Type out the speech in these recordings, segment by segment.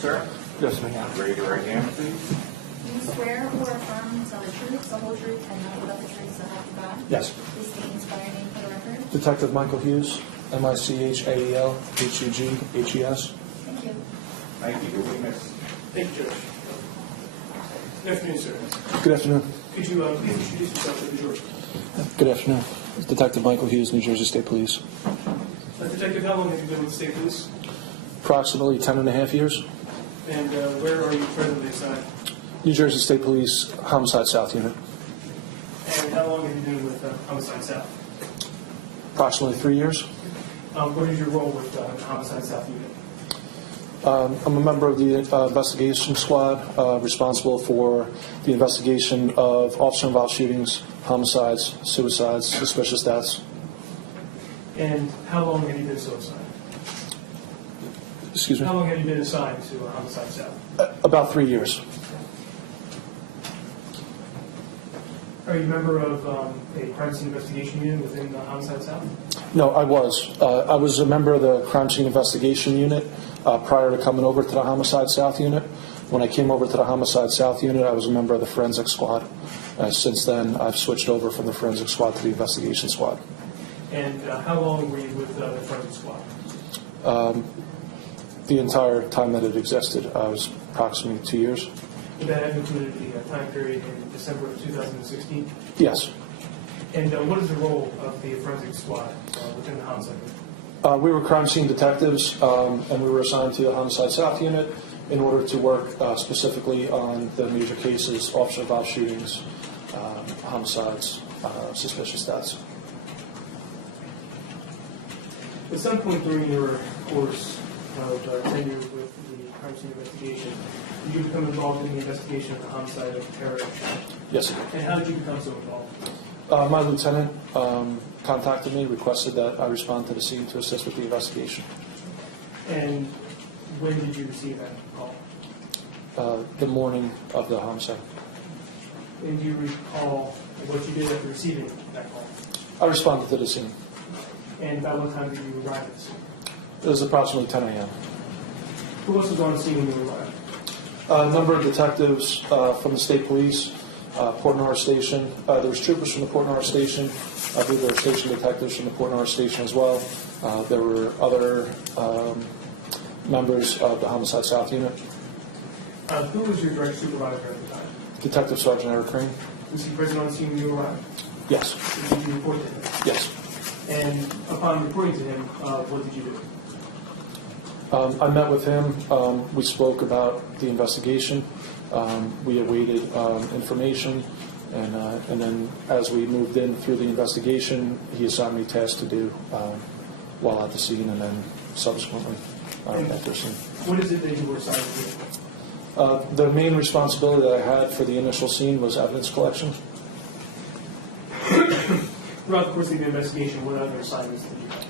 sir. Yes, ma'am. Raise your right hand, please. Do you swear or affirm to tell the truth, the whole truth, and nothing but the truth, so help you God? Yes. Please state and spell your name for the record. Detective Michael Hughes, MICHAELHUGHES. Thank you. Thank you. Your witness. Thank you, Judge. Good afternoon, sir. Good afternoon. Could you please introduce yourself to the jury? Good afternoon. Detective Michael Hughes, New Jersey State Police. Detective, how long have you been with the state police? Approximately 10.5 years. And where are you presently assigned? New Jersey State Police, Homicide South Unit. And how long have you been with Homicide South? Approximately 3 years. What is your role with Homicide South Unit? I'm a member of the investigation squad responsible for the investigation of officer-involved shootings, homicides, suicides, suspicious deaths. And how long have you been so assigned? Excuse me? How long have you been assigned to Homicide South? About 3 years. Are you a member of a crime scene investigation unit within Homicide South? No, I was. I was a member of the crime scene investigation unit prior to coming over to the Homicide South unit. When I came over to the Homicide South unit, I was a member of the forensic squad. Since then, I've switched over from the forensic squad to the investigation squad. And how long were you with the forensic squad? The entire time that it existed, I was approximately 2 years. Would that have included the time period in December of 2016? Yes. And what is the role of the forensic squad within the homicide unit? We were crime scene detectives, and we were assigned to the Homicide South unit in order to work specifically on the major cases, officer-involved shootings, homicides, suspicious deaths. At some point during your course of tenure with the crime scene investigation, did you become involved in the investigation of the homicide of Terra? Yes, sir. And how did you become so involved? My lieutenant contacted me, requested that I respond to the scene to assist with the investigation. And when did you receive that call? The morning of the homicide. And do you recall what you did after receiving that call? I responded to the scene. And about what time did you arrive at the scene? It was approximately 10 a.m. Who else was on the scene when you arrived? A number of detectives from the state police, Port Norris Station. There was troopers from the Port Norris Station. I believe there were station detectives from the Port Norris Station as well. There were other members of the Homicide South unit. Who was your direct supervisor at the time? Detective Sergeant Eric Crane. Was he present on the scene when you arrived? Yes. Did you report to him? Yes. And upon reporting to him, what did you do? I met with him. We spoke about the investigation. We awaited information, and then as we moved in through the investigation, he assigned me tasks to do while at the scene, and then subsequently at the scene. What is it that you were assigned to do? The main responsibility that I had for the initial scene was evidence collection. Throughout the course of the investigation, what other assignments did you have?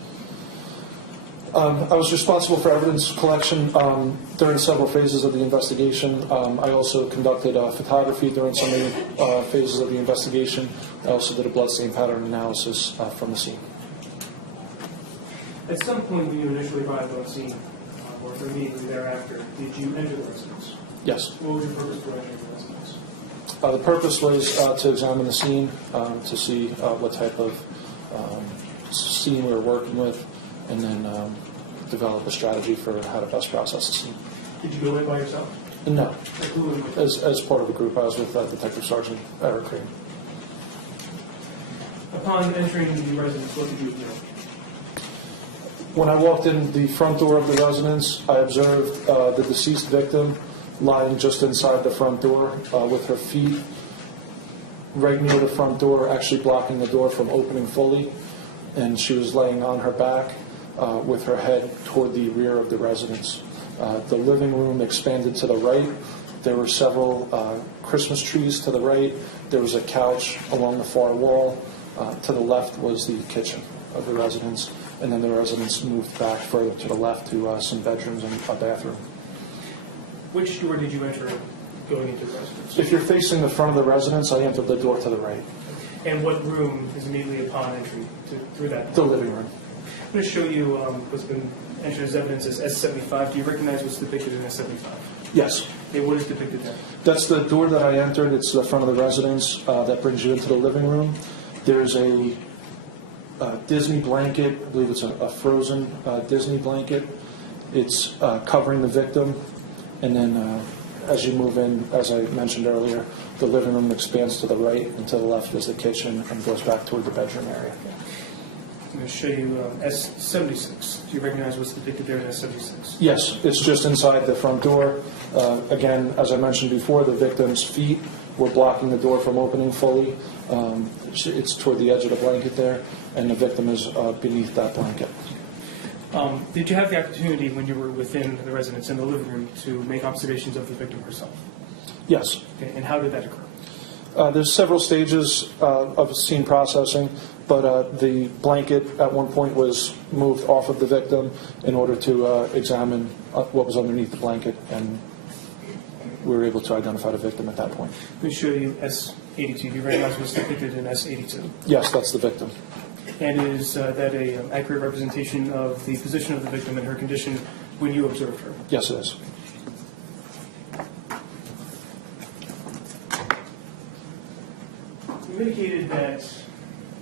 I was responsible for evidence collection during several phases of the investigation. I also conducted photography during some of the phases of the investigation. I also did a bloodstain pattern analysis from the scene. At some point when you initially arrived on scene, or immediately thereafter, did you enter the residence? Yes. What was your purpose for entering the residence? The purpose was to examine the scene, to see what type of scene we were working with, and then develop a strategy for how to best process the scene. Did you go in by yourself? No. Like who were you with? As part of a group, I was with Detective Sergeant Eric Crane. Upon entering the residence, what did you observe? When I walked in the front door of the residence, I observed the deceased victim lying just inside the front door with her feet right near the front door, actually blocking the door from opening fully. And she was laying on her back with her head toward the rear of the residence. The living room expanded to the right. There were several Christmas trees to the right. There was a couch along the far wall. To the left was the kitchen of the residence. And then the residence moved back further to the left to some bedrooms and a bathroom. Which door did you enter going into the residence? If you're facing the front of the residence, I entered the door to the right. And what room is immediately upon entry through that? The living room. going to show you what's been entered as evidence as S75. Do you recognize what's depicted in S75? Yes. Okay, what is depicted there? That's the door that I entered. It's the front of the residence that brings you into the living room. There's a Disney blanket. I believe it's a frozen Disney blanket. It's covering the victim. And then as you move in, as I mentioned earlier, the living room expands to the right, and to the left is the kitchen and goes back toward the bedroom area. I'm going to show you S76. Do you recognize what's depicted there in S76? Yes, it's just inside the front door. Again, as I mentioned before, the victim's feet were blocking the door from opening fully. It's toward the edge of the blanket there, and the victim is beneath that blanket. Did you have the opportunity when you were within the residence in the living room to make observations of the victim herself? Yes. Okay, and how did that occur? There's several stages of scene processing, but the blanket at one point was moved off of the victim in order to examine what was underneath the blanket, and we were able to identify the victim at that point. Let me show you S82. Do you recognize what's depicted in S82? Yes, that's the victim. And is that an accurate representation of the position of the victim and her condition when you observed her? Yes, it is. You indicated that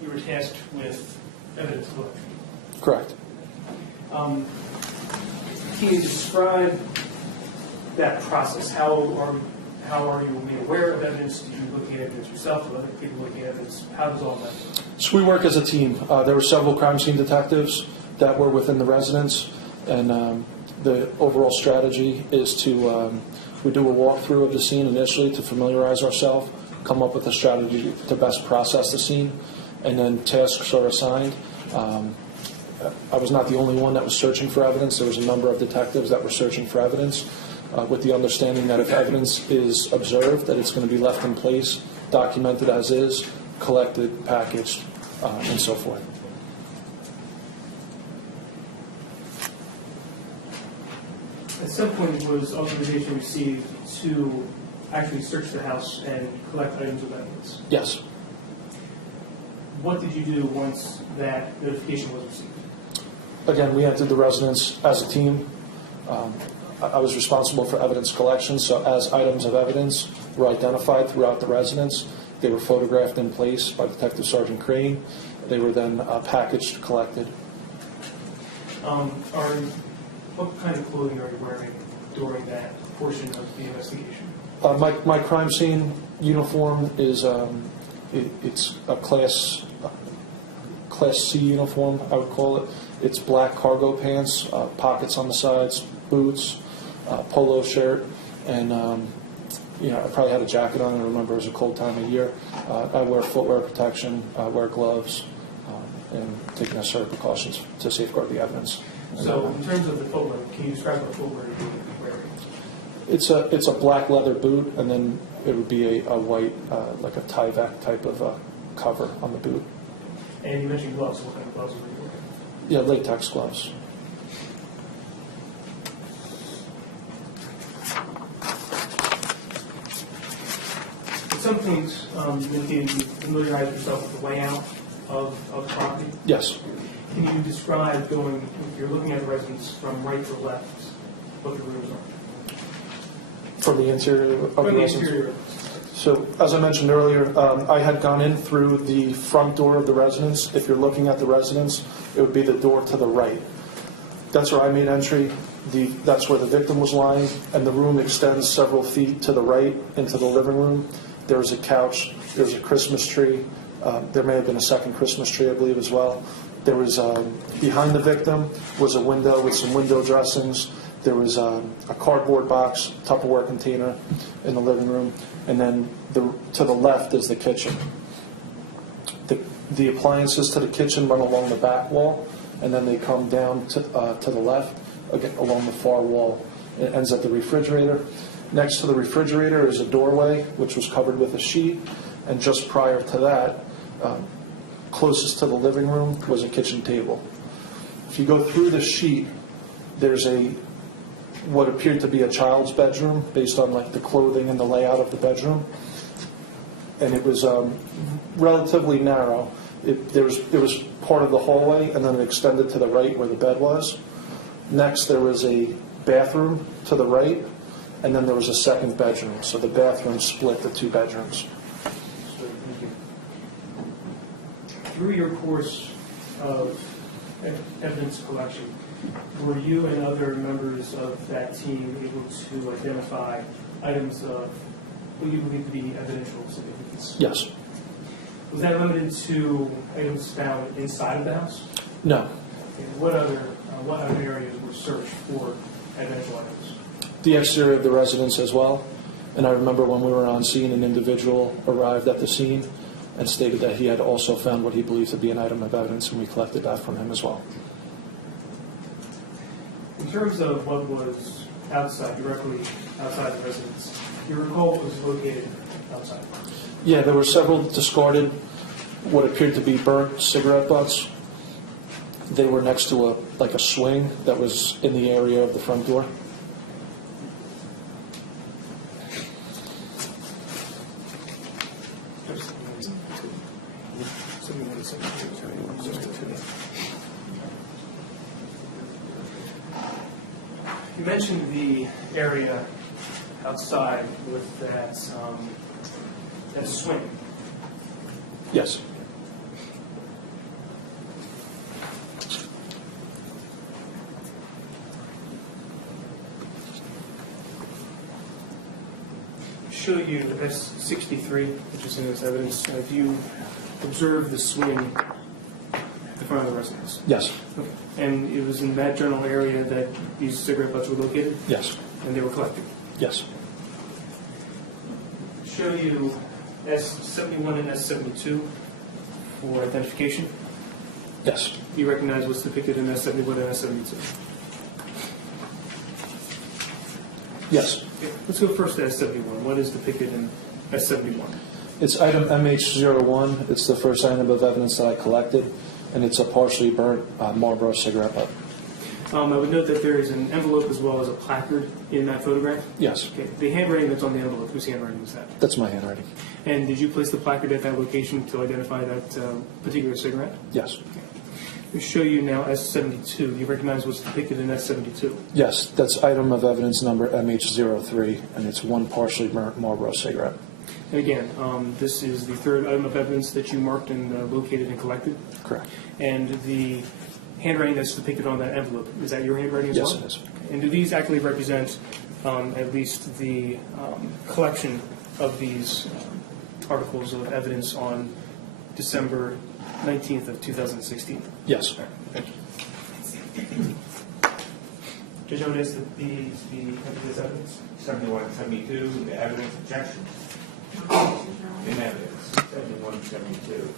you were tasked with evidence collection. Correct. Can you describe that process? How are you made aware of evidence? Did you locate evidence yourself? Did other people locate evidence? How does all that work? So we work as a team. There were several crime scene detectives that were within the residence, and the overall strategy is to we do a walkthrough of the scene initially to familiarize ourselves, come up with a strategy to best process the scene, and then tasks are assigned. I was not the only one that was searching for evidence. There was a number of detectives that were searching for evidence with the understanding that if evidence is observed, that it's going to be left in place, documented as is, collected, packaged, and so forth. At some point, was authorization received to actually search the house and collect items of evidence? Yes. What did you do once that notification was received? Again, we entered the residence as a team. I was responsible for evidence collection, so as items of evidence were identified throughout the residence, they were photographed in place by Detective Sergeant Crane. They were then packaged, collected. What kind of clothing are you wearing during that portion of the investigation? My crime scene uniform is it's a class C uniform, I would call it. It's black cargo pants, pockets on the sides, boots, polo shirt, and I probably had a jacket on. I remember it was a cold time of year. I wear footwear protection, I wear gloves, and take necessary precautions to safeguard the evidence. So, in terms of the footwear, can you describe what footwear you're wearing? It's a black leather boot, and then it would be a white, like a Tyvek type of cover on the boot. And you mentioned gloves. What kind of gloves were you wearing? Yeah, latex gloves. At some point, you indicated you familiarized yourself with the layout of the property. Yes. Can you describe going, if you're looking at the residence from right to left, what the rooms are? From the interior of the From the residence? interior. So, as I mentioned earlier, I had gone in through the front door of the residence. If you're looking at the residence, it would be the door to the right. That's where I made entry. That's where the victim was lying, and the room extends several feet to the right into the living room. There's a couch. There's a Christmas tree. There may have been a second Christmas tree, I believe, as well. There was, behind the victim was a window with some window dressings. There was a cardboard box, Tupperware container in the living room. And then to the left is the kitchen. The appliances to the kitchen run along the back wall, and then they come down to the left, again, along the far wall. It ends at the refrigerator. Next to the refrigerator is a doorway, which was covered with a sheet. And just prior to that, closest to the living room was a kitchen table. If you go through the sheet, there's what appeared to be a child's bedroom based on like the clothing and the layout of the bedroom. And it was relatively narrow. There was part of the hallway, and then it extended to the right where the bed was. Next, there was a bathroom to the right, and then there was a second bedroom. So the bathroom split the two bedrooms. So, thank you. Through your course of evidence collection, were you and other members of that team able to identify items of what you believe to be evidential significance? Yes. Was that limited to items found inside of the house? No. And what other areas were searched for evidential items? The exterior of the residence as well. And I remember when we were on scene, an individual arrived at the scene and stated that he had also found what he believed to be an item of evidence, and we collected that from him as well. In terms of what was outside, directly outside the residence, you recall what was located outside? Yeah, there were several discarded, what appeared to be burnt cigarette butts. They were next to a swing that was in the area of the front door. You mentioned the area outside with that swing. Yes. Show you the S63, which is in this evidence. Have you observed the swing at the front of the residence? Yes. Okay. And it was in that general area that these cigarette butts were located, Yes. and they were collected. Yes. Show you S71 and S72 for identification. Yes. You recognize what's depicted in S71 and S72. Yes. Okay. Let's go first to S71. What is depicted in S71? It's item MH01. It's the first item of evidence that I collected, and it's a partially burnt Marlboro cigarette butt. I would note that there is an envelope as well as a placard in that photograph. Yes. Okay. The handwriting that's on the envelope, whose handwriting is that? That's my handwriting. And did you place the placard at that location to identify that particular cigarette? Yes. We show you now S72. Do you recognize what's depicted in S72? Yes, that's item of evidence number MH03, and it's one partially burnt Marlboro cigarette. And again, this is the third item of evidence that you marked and located and collected. Correct. And the handwriting that's depicted on that envelope, is that your handwriting as well? Yes, it is. And do these actually represent at least the collection of these articles of evidence on December 19th of 2016? Yes. Thank you. Judge Otis, this evidence? 71 and 72, the evidence objection. In evidence, 71 and 72.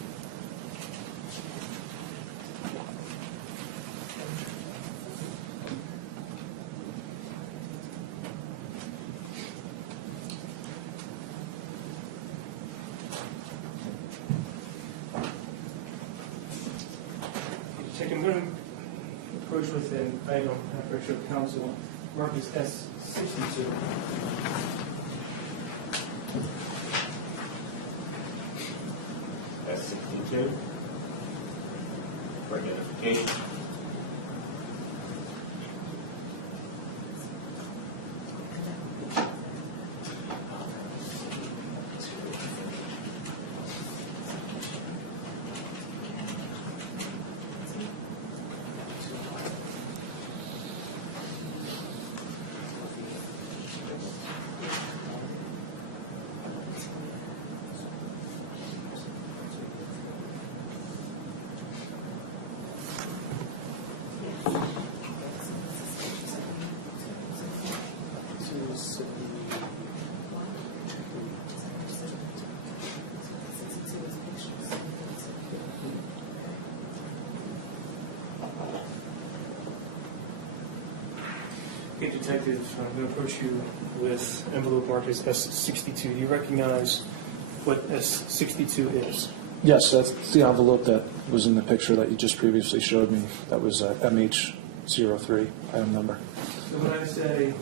I'm going to approach with an item after I show counsel marked as S62. S62 for identification. Okay, Detective, I'm going to approach you with envelope marked as S62. Do you recognize what S62 is? Yes, that's the envelope that was in the picture that you just previously showed me. That was MH03 item number. So when I say,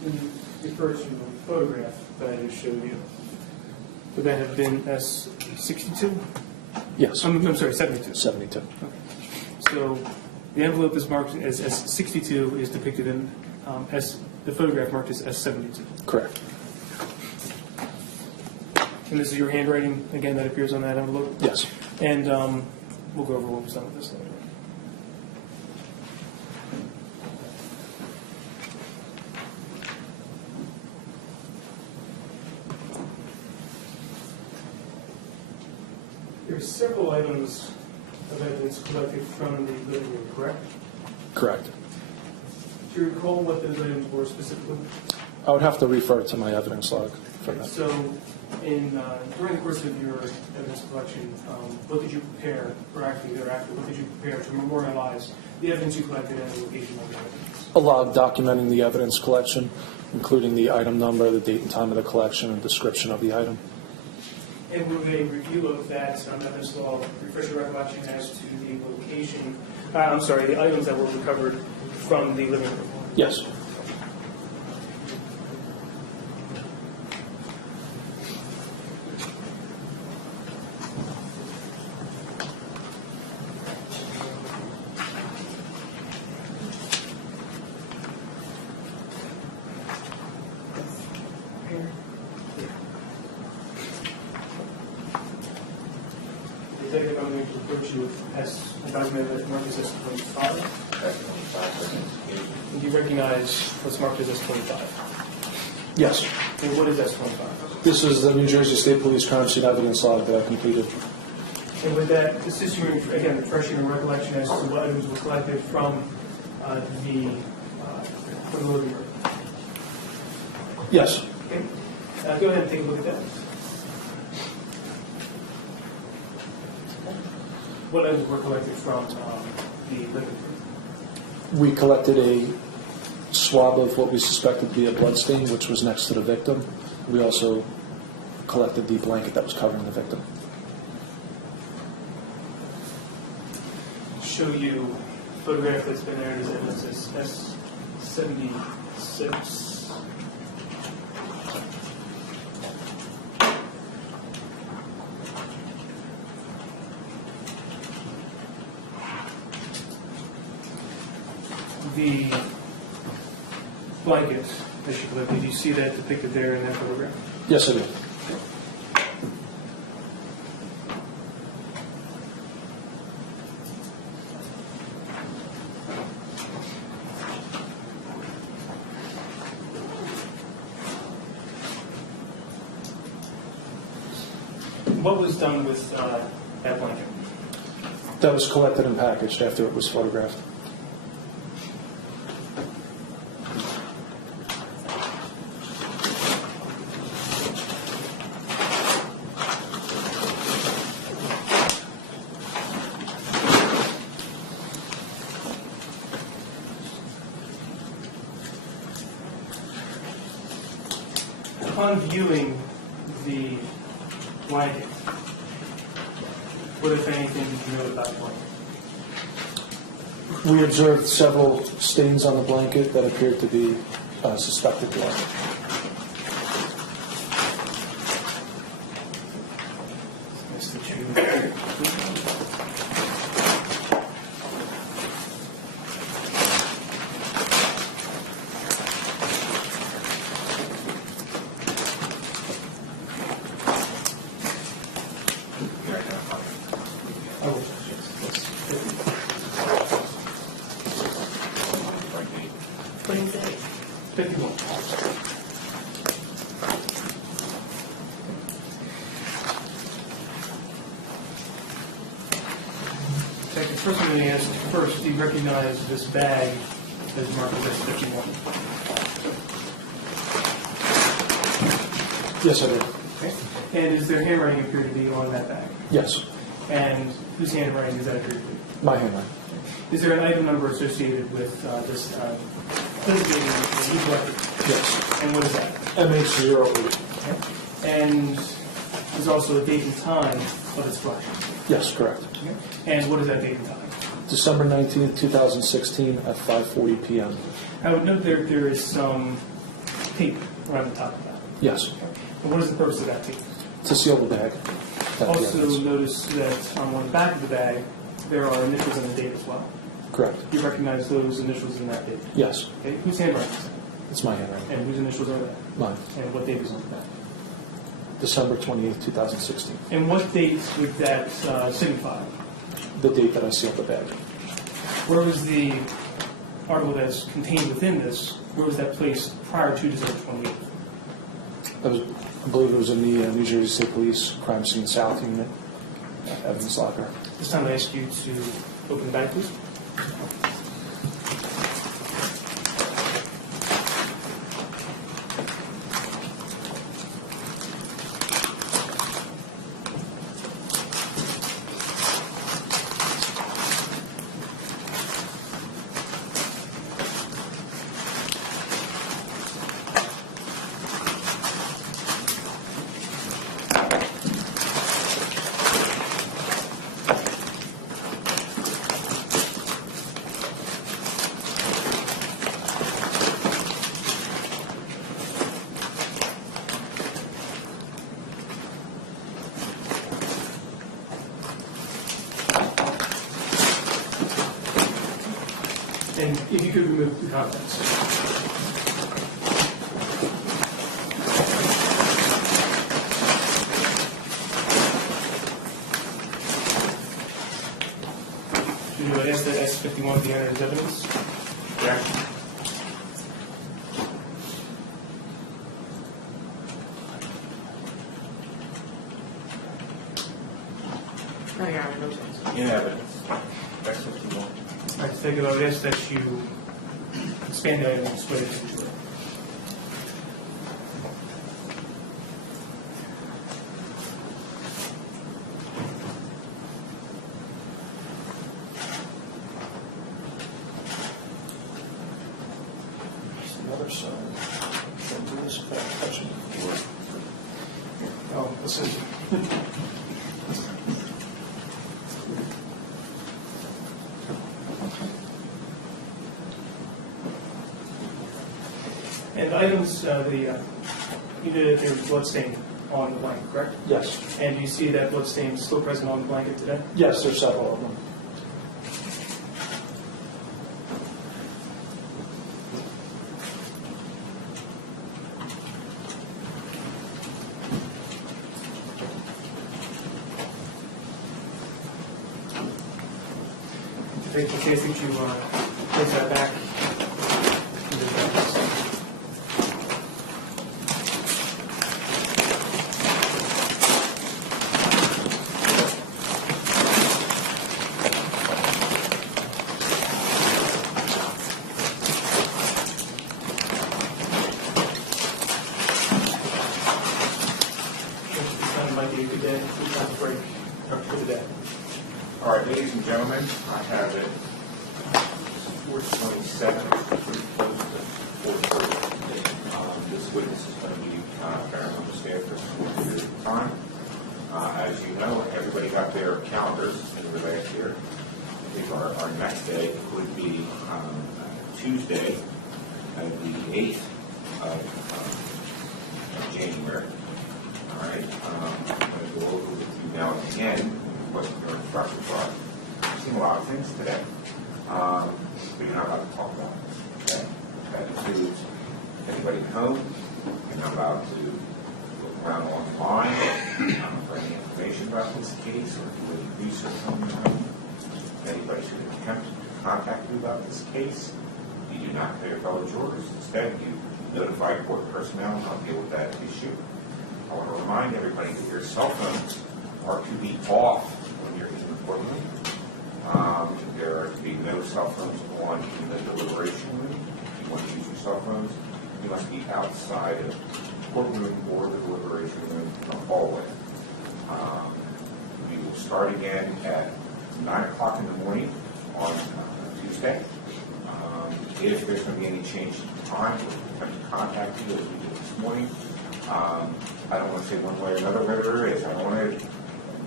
when you refer to the photograph that I just showed you, Would that have been S62? Yes, I'm sorry, 72. 72. So the envelope is marked as S62 is depicted in the photograph marked as S72. Correct. And this is your handwriting, again, that appears on that envelope? Yes. And we'll go over what was done with this later. There are several items of evidence collected from the living room, correct? Correct. Do you recall what those items were specifically? I would have to refer to my evidence log for that. So, during the course of your evidence collection, what did you prepare, or actually thereafter, what did you prepare to memorialize the evidence you collected and the location of the evidence? A log documenting the evidence collection, including the item number, the date and time of the collection, and description of the item. And with a review of that evidence log, refresh your recollection as to the location, the items that were recovered from the living room. Yes. Executive, I'm going to approach you as a document that marked as S25. And do you recognize what's marked as S25? Yes. And what is S25? This is the New Jersey State Police crime scene evidence log that I completed. And would that assist you in, again, refreshing your recollection as to what items were collected from the living room? Yes. Okay. Go ahead and take a look at that. What items were collected from the living room? We collected a swab of what we suspected to be a blood stain, which was next to the victim. We also collected the blanket that was covering the victim. Show you a photograph that's been there as evidence as S76. The blanket that you collected, did you see that depicted there in that photograph? Yes, I did. What was done with that blanket? That was collected and packaged after it was photographed. Upon viewing the blanket, what, if anything, did you know about the blanket? We observed several stains on the blanket that appeared to be suspected blood. Nice that you- I will. What is it? 51. Okay, the first thing I'm going to ask first, do you recognize this bag as marked as 51? Yes, I did. Okay. And is there handwriting appear to be on that bag? Yes. And whose handwriting does that appear to be? My handwriting. Is there an item number associated with this designated that you collected? Yes. And what is that? MH08. Okay. And there's also a date and time of its collection. Yes, correct. Okay. And what is that date and time? December 19th, 2016 at 5:40 p.m. I would note there is some tape around the top of that. Yes. And what is the purpose of that tape? To seal the bag. That's the Also evidence. notice that on the back of the bag, there are initials and a date as well. Correct. You recognize those initials in that date? Yes, Okay, whose handwriting is it? it's my handwriting. And whose initials are that? Mine. And what date is on the back? December 28th, 2016. And what date would that signify? The date that I sealed the bag. Where was the article that's contained within this, where was that placed prior to December 28th? I believe it was in the New Jersey State Police Crime Scene South Unit, evidence locker. This time I ask you to open the bag, please. And if you could remove the contents. Should you ask that S51 be entered as evidence? Objection. In evidence. That's what you want. I take it, I would ask that you expand the item and display it to the jury. The other side. Don't do this without touching the floor. Oh, this is. And items, you did it, there was blood stain on the blanket, correct? Yes. And do you see that blood stain still present on the blanket today? Yes, there's several of them. To take the case that you place that back. in the evidence. This time might be a good day, we have a break for the day. All right, ladies and gentlemen, I have it 4:27, pretty close to 4:30. This witness is going to be apparently on the stand for a short period of time. As you know, everybody got their calendars in the last year. I think our next day would be Tuesday, the 8th of January. All right, I'm going to go over with you now again what your instructions are. I've seen a lot of things today, but you're not allowed to talk about it. Okay? That includes anybody at home. You're not allowed to look around online for any information about this case or do any research on your own. Anybody should attempt to contact you about this case. You do not pay your fellow jurors. Instead, you notify court personnel and I'll deal with that issue. I want to remind everybody that your cell phones are to be off when you're in the courtroom. There are to be no cell phones on in the deliberation room. If you want to use your cell phones, you must be outside of the courtroom or the deliberation room in the hallway. We will start again at 9 o'clock in the morning on Tuesday. If there's going to be any change in time, we'll attempt to contact you as we did this morning. I don't want to say one way or another whether there is. I don't want to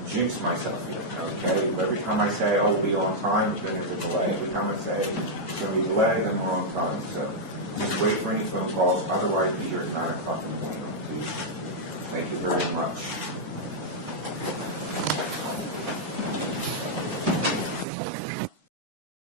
jinx myself here, okay? Every time I say, oh, we'll be on time, then there's a delay. Every time I say it's going to be delayed, then we're on time. So just wait for any phone calls. Otherwise, be here at 9 o'clock in the morning on Tuesday. Thank you very much.